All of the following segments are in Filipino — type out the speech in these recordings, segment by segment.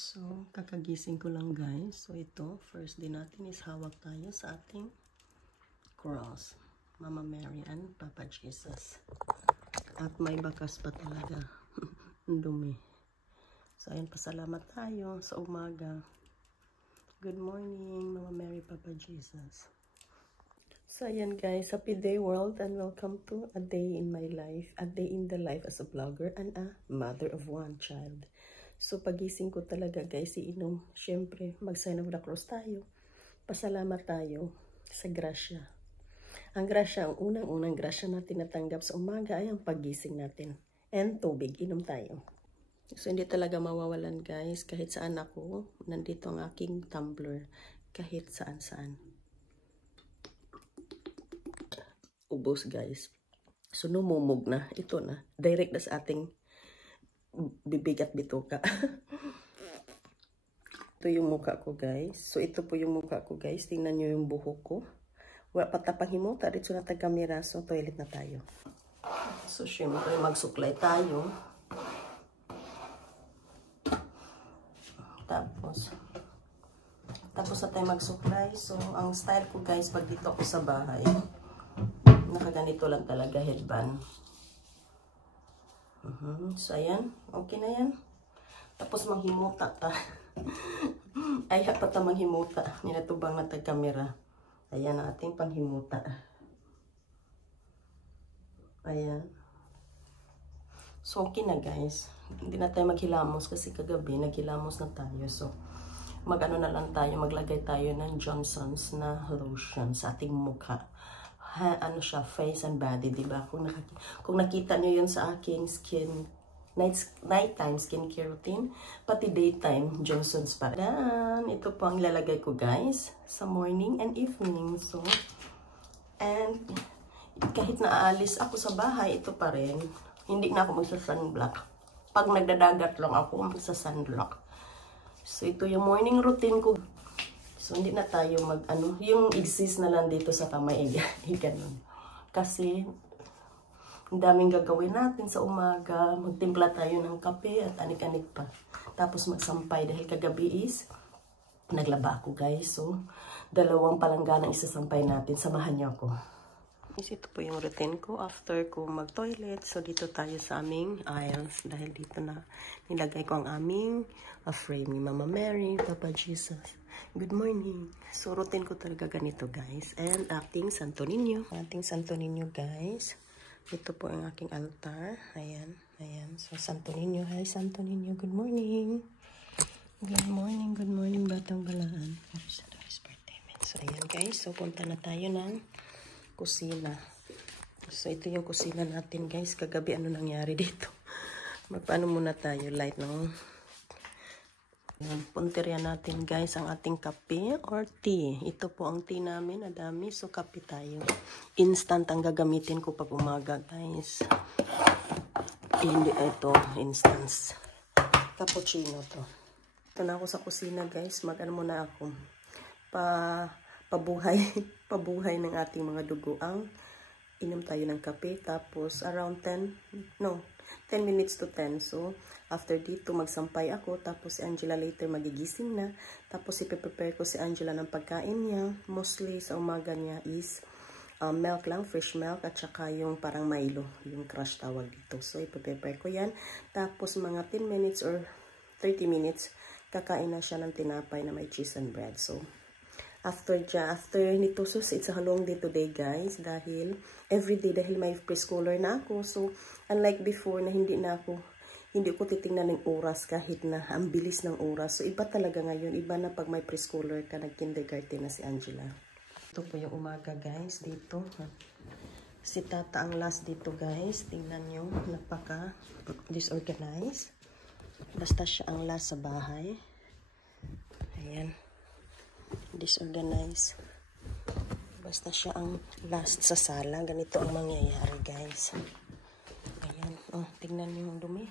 So, kakagising ko lang guys. So, ito, first day natin is hawak tayo sa ating cross. Mama Mary and Papa Jesus. At may bakas pa talaga. Dumi. So, ayan, pasalamat tayo sa umaga. Good morning, Mama Mary, Papa Jesus. So, ayan guys, happy day world and welcome to a day in my life. A day in the life as a vlogger and a mother of one child. So, pagising ko talaga guys, iinom. Siyempre, mag-sign of the cross tayo. Pasalamat tayo sa grasya. Ang grasya, ang unang-unang grasya natin natanggap sa umaga ay ang pagising natin. And tubig, inom tayo. So, hindi talaga mawawalan guys. Kahit saan ako, nandito ang aking tumbler. Kahit saan-saan. Ubos guys. So, numumog na. Ito na. Direct na sa ating bibig at bituka. Ito yung mukha ko guys. So ito po yung mukha ko guys. Tingnan nyo yung buhok ko. Wala patapang himuta. Dito na tag-camera. So toilet na tayo. So syempre magsuklay tayo. Tapos na tayo magsuklay. So ang style ko guys pag dito ako sa bahay, nakaganito lang talaga, headband. So, ayan. Okay na yan. Tapos, manghimuta ta. Ay, hapat na manghimuta. Ninatubang na tag-camera. Ayan ang ating panghimuta. Ayan. So, okay na guys. Hindi na tayo maghilamos kasi kagabi naghilamos na tayo. So, mag-ano na lang tayo. Maglagay tayo ng Johnson's na lotion sa ating mukha. Ano siya, face and body, diba? Kung nakita nyo yun sa aking nighttime skincare routine, pati daytime, Johnson's pa. Dan, ito po ang ilalagay ko guys, sa morning and evening. So, and kahit naaalis ako sa bahay, ito pa rin. Hindi na ako magsa-sunblock. Pag nagdadagat lang ako, magsa-sunblock. So, ito yung morning routine ko. So, hindi na tayo mag-ano, yung exist na lang dito sa kamay, ganun. Kasi, ang daming gagawin natin sa umaga, magtimpla tayo ng kape at anik-anik pa. Tapos magsampay dahil kagabi is, naglaba ako guys. So, 2 palangganang isasampay natin. Samahan niyo ako. Ito po yung routine ko after ko mag-toilet. So, dito tayo sa aming aisles dahil dito na nilagay ko ang aming frame ni Mama Mary, Papa Jesus. Good morning. So, routine ko talaga ganito, guys. And ating Santo Niño. Ating Santo Niño, guys. Ito po ang aking altar. Ayan. Ayan. So, Santo Niño. Hi, Santo Niño. Good morning. Good morning. Good morning, Batang Balaan. So, ayan, guys. So, punta na tayo ng kusina. So, ito yung kusina natin, guys. Kagabi, ano nangyari dito? Magpaano muna tayo? Light, no? Punteriya natin guys ang ating kape or tea. Ito po ang tea namin, adami. So kape tayo. Instant ang gagamitin ko pag umaga guys. Hindi ito, instance. Cappuccino to. Ito na ako sa kusina guys. Mag-ano muna ako. Pabuhay ng ating mga dugo. Inom tayo ng kape. Tapos around 10 minutes to 10. So, after dito, magsampay ako. Tapos, si Angela later magigising na. Tapos, ipiprepare ko si Angela ng pagkain niya. Mostly, sa umaga niya is milk lang, fresh milk. At saka yung parang Milo. Yung crush tawag dito. So, ipiprepare ko yan. Tapos, mga 10 minutes or 30 minutes, kakain na siya ng tinapay na may cheese and bread. So, after nito, so it's a long day today guys. Dahil, everyday, dahil may preschooler na ako. So, unlike before na hindi ko titingnan ng oras kahit na ang bilis ng oras. So, iba talaga ngayon. Iba na pag may preschooler ka, nag-kindergarten na si Angela. Ito po yung umaga, guys. Dito. Si Tata ang last dito, guys. Tingnan nyo. Napaka-disorganized. Basta siya ang last sa bahay. Ayan. Disorganized. Basta siya ang last sa sala. Ganito ang mangyayari, guys. Ayan. Oh, tingnan niyo yung dumi.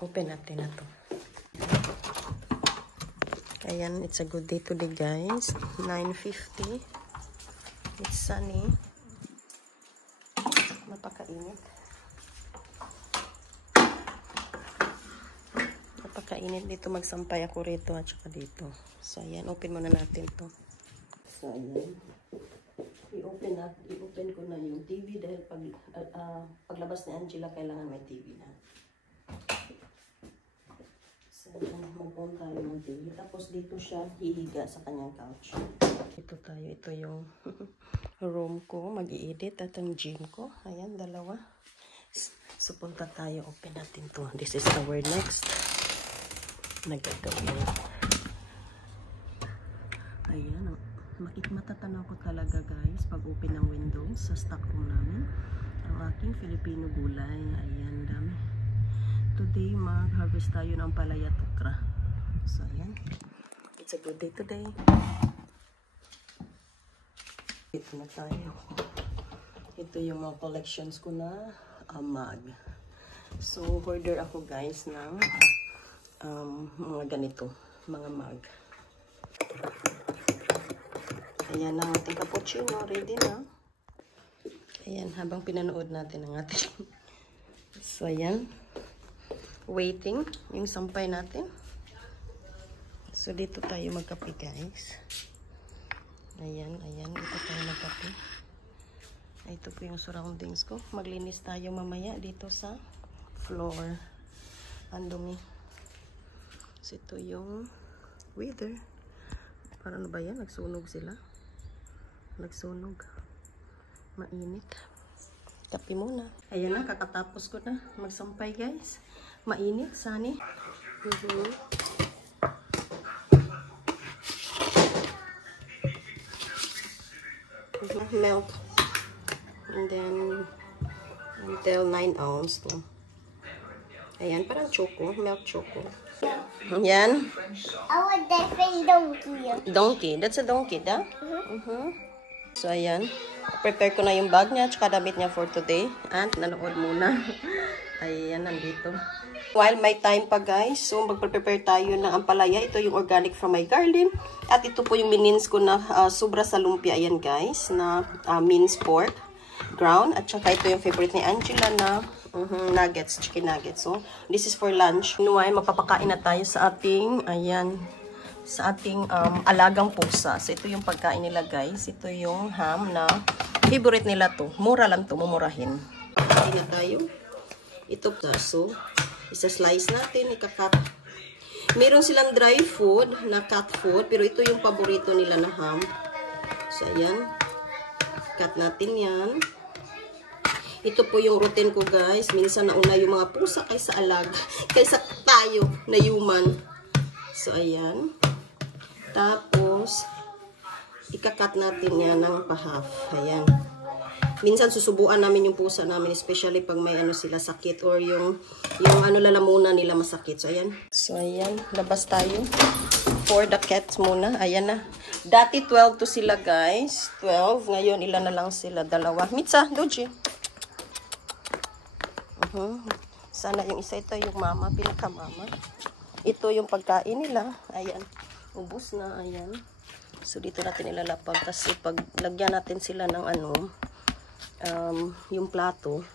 Open natin na to. Ayan, it's a good day today, guys. 9:50. It's sunny. Napakainit. At Napakainit dito, magsampay ako rito at saka dito. So, ayan, open muna natin to. So, ayan. I-open ko na yung TV dahil paglabas ni Angela, kailangan may TV na. So, mag-on tayo ng TV. Tapos dito siya hihiga sa kanyang couch. Ito tayo. Ito yung room ko. Mag-i-edit at ang gym ko. Ayan, dalawa. So, punta tayo. Open natin to. This is our next nagagawin. Ayan. Matatanaw ko talaga guys pag open ng windows sa stock room namin. Ang aking Filipino gulay. Ayan, dami. Today, mag-harvest tayo ng palaya tukra. So, ayan. It's a good day today. Ito na tayo. Ito yung mga collections ko na mug. So, order ako guys ng mga ganito. Mga mug. Ayan ang ating cappuccino. Ready na. Ayan, habang pinanood natin ang ating. So, ayan. Waiting. Yung sampay natin. So, dito tayo magkape, guys. Ayan, ayan. Dito tayo magkape. Ito po yung surroundings ko. Maglinis tayo mamaya dito sa floor. Andumi. So, ito yung weather. Para ano ba yan? Nagsunog sila. Nagsunog. Mainit. Kape muna. Ayan na, kakatapos ko na magsampay guys. Mainit, sunny. Milk. And then, until 9 ounce to. Ayan, parang choco. Milk choco. Ayan. I want that fake donkey. Donkey. That's a donkey, da? So, ayan. Prepare ko na yung bag niya, tsaka damit niya for today. And, nanood muna. Ayan, nandito. While may time pa, guys, so mag-prepare tayo ng ampalaya. Ito yung organic from my garden. At ito po yung minins ko na sobra sa lumpia. Ayan, guys, na minced pork ground. At saka ito yung favorite ni Angela na nuggets, chicken nuggets. So, this is for lunch. Meanwhile, mapapakain na tayo sa ating, ayan, sa ating alagang pusa. So, ito yung pagkain nila, guys. Ito yung ham na favorite nila to. Mura lang to, mumurahin. Kain na tayo. Ito so, isa-slice natin, ika-cut. Meron silang dry food na cat food, pero ito yung paborito nila na ham. So, ayan. Cut natin yan. Ito po yung routine ko, guys. Minsan nauna yung mga pusa kaysa kaysa tayo na human. So, ayan. Tapos, ika-cut natin yan ng pa-half. Ayan. Minsan susubuan namin yung pusa namin, especially pag may ano sila sakit or yung ano lalamunan nila masakit. So, ayan. So, ayan. Labas tayo. For the cats muna. Ayan na. Dati 12 to sila, guys. 12. Ngayon, ilan na lang sila? Dalawa. Mitsa, Doji. Sana yung isa ito yung mama, pinaka-mama. Ito yung pagkain nila. Ayan. Ubus na. Ayan. So, dito natin ilalapag. Kasi pag lagyan natin sila ng ano, yung plato,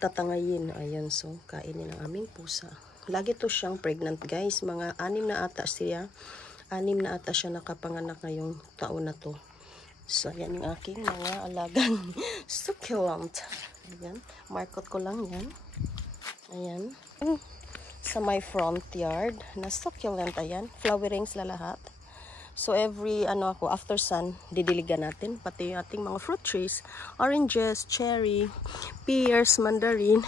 tatangayin. Ayan. So, kainin ng aming pusa. Lagi to siyang pregnant, guys. Mga 6 na ata siya. 6 na ata siya nakapanganak ngayong taon na to. So, ayan yung aking mga alagang succulent. Ayan. Markot ko lang yan. Ayan. Sa my front yard na succulent. Ayan. Flowerings la lahat. So, every, after sun, didiligan natin. Pati yung ating mga fruit trees. Oranges, cherry, pears, mandarin,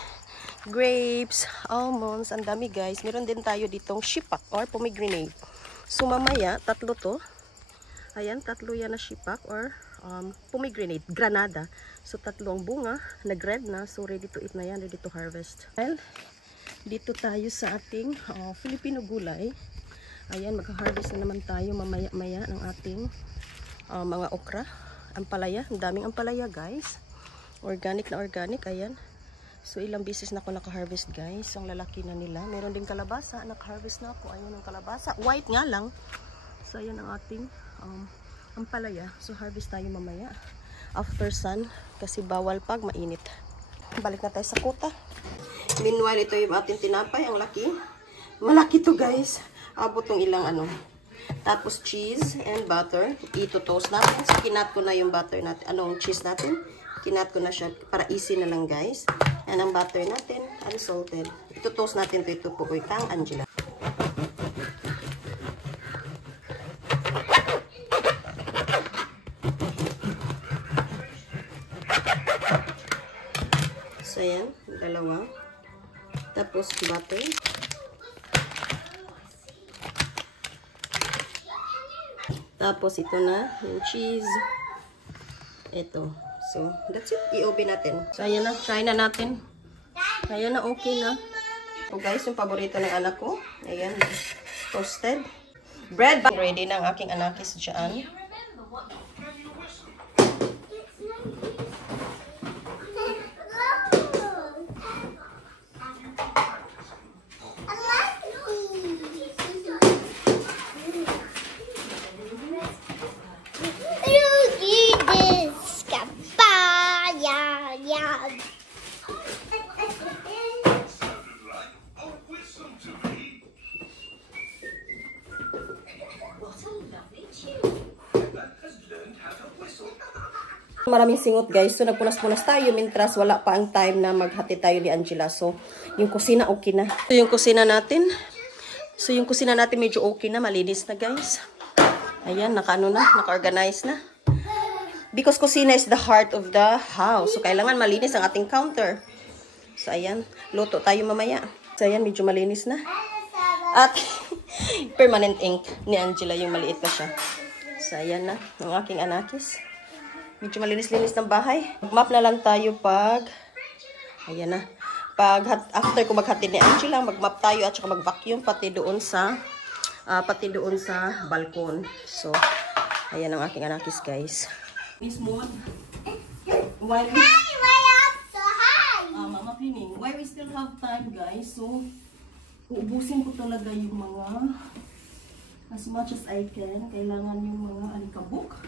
grapes, almonds. Ang dami, guys. Meron din tayo ditong shipak or pomegranate. So, mamaya, 3 to. Ayan, 3 yan na shipak or pomegranate, granada. So, 3 ang bunga, nag-red na. So, ready to eat na yan, ready to harvest. Well, dito tayo sa ating Filipino gulay. Ayan, magha-harvest na naman tayo mamaya-maya ng ating mga okra. Ampalaya, ang daming ampalaya, guys. Organic na organic, ayan. So, ilang beses na ako naka-harvest, guys. Ang lalaki na nila. Meron din kalabasa, naka-harvest na ako. Ayan ang kalabasa. White nga lang. So, ayan ang ating ampalaya. So, harvest tayo mamaya. After sun, kasi bawal pag mainit. Balik na tayo sa kuta. Meanwhile, ito yung ating tinapay, ang laki. Malaki to guys. Abot tong ilang ano. Tapos cheese and butter. Ito-toast natin. So, kinat ko na yung butter natin. Anong cheese natin? Kinat ko na siya para easy na lang guys. And ang butter natin, unsalted. Ito-toast natin to. Ito po ko kang Angela. So, ayan. Dalawa. Tapos, butter. Tapos, ito na. Yung cheese. Ito. So, that's it. I-open natin. So, ayan na. Try na natin. Ayan na. Okay na. So, guys, yung paborito ng anak ko. Ayan. Toasted. Bread. Ready na ang aking anakis dyan. Maraming singot guys. So nagpunas-punas tayo mintras wala pa ang time na maghati tayo ni Angela. So yung kusina okay na. So yung kusina natin. Medyo okay na, malinis na guys. Ayan, naka-ano na, naka-organize na. Because kusina is the heart of the house. So kailangan malinis ang ating counter. So ayan, luto tayo mamaya. So ayan, medyo malinis na. At permanent ink ni Angela, yung maliit pa siya. So ayan na, ang aking anakis. Medyo malinis-linis ng bahay. Mag-map na lang tayo pag, ayan na, after ko maghatid ni Angela, mag-map tayo at saka mag-vacuum pati doon sa balkon. So, ayan ang aking anakis guys. Miss Moon, why Mama cleaning. Why we still have time guys? So, uubusin ko talaga yung mga, as much as I can, kailangan yung mga alikabok.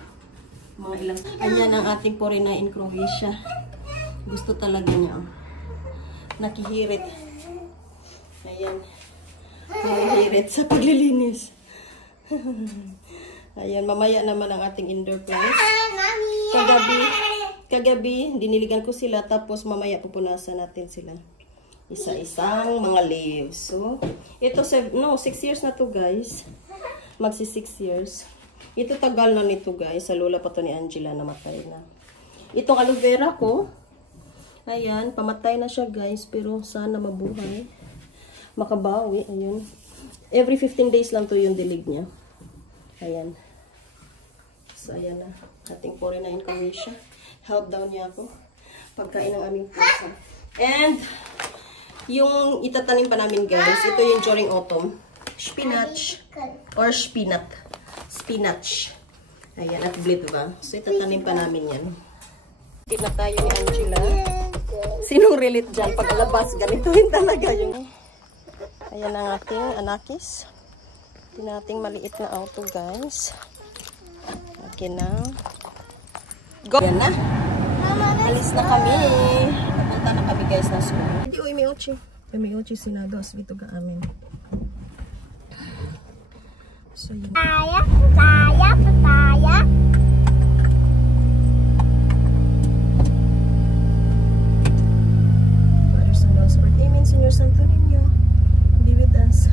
Mga ilang. Ayan ang ating porina in Croatia. Gusto talaga niya. Nakihirit. Ayan. Nakihirit sa paglilinis. Ayan, mamaya naman ang ating indoor plants. Kagabi, diniligan ko sila. Tapos mamaya pupunasan natin sila. Isa-isang mga leaves. So, ito, 6 years na to guys. Magsi 6 years. Ito tagal na nito guys. Sa lola pa to ni Angela, namatay na. Itong aloe vera ko. Ayan, pamatay na siya guys. Pero sana mabuhay. Makabawi. Ayan. Every 15 days lang to yung dilig niya. Ayan. So ayan na. Ating porina in Croatia. Help down niya ako. Pagkain ng aming pusa. And yung itatanim pa namin guys. Ito yung during autumn. Spinach. Or spinach. Ayan, at blitva. So, itatanim pa namin yan. Hindi na tayo ni Angela. Sinong relate dyan? Pagkalabas, ganituin talaga yung... Ayan ang ating anakis. Ito nating maliit na auto, guys. Okay na. Go! Ayan na. Alis na kami. Napunta na kami, guys, na school. Hindi, uimiuchi. Uimiuchi sinados dito ka amin. So, yun. Papaya. Father, Son, Holy Spirit. Amen, Señor Santo Niño. Be with us.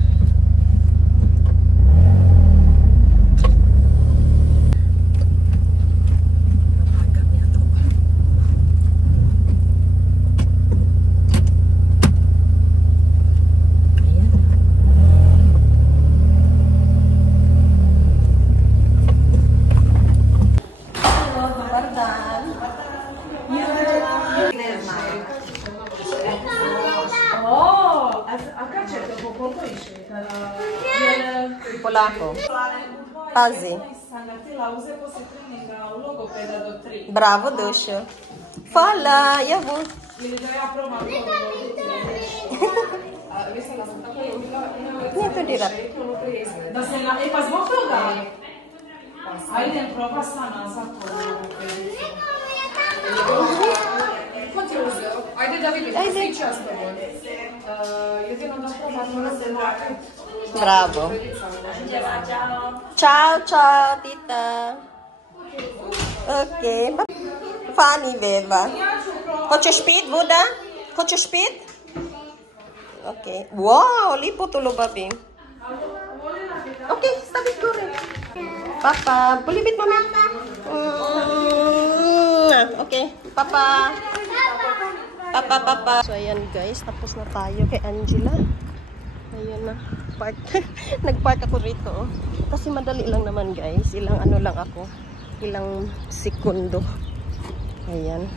Polako. Pazi. Bravo, Dusho. Fala, jawu. Nie, to dirat. Bravo. Ciao, ciao, tita. Okay. Funny, Beba. Хочешь пить, Buddha? Хочешь пить? Okay. Wow, lipo tulo, babi. Okay, stabit ko rin. Papa, bulibit mami. Okay, Papa. Papa. So, ayan guys, tapos na tayo kay Angela. Ayan na, park. Nag-park ako rito. Oh. Kasi madali lang naman guys. Ilang ano lang ako. Ilang sekundo. Ayan.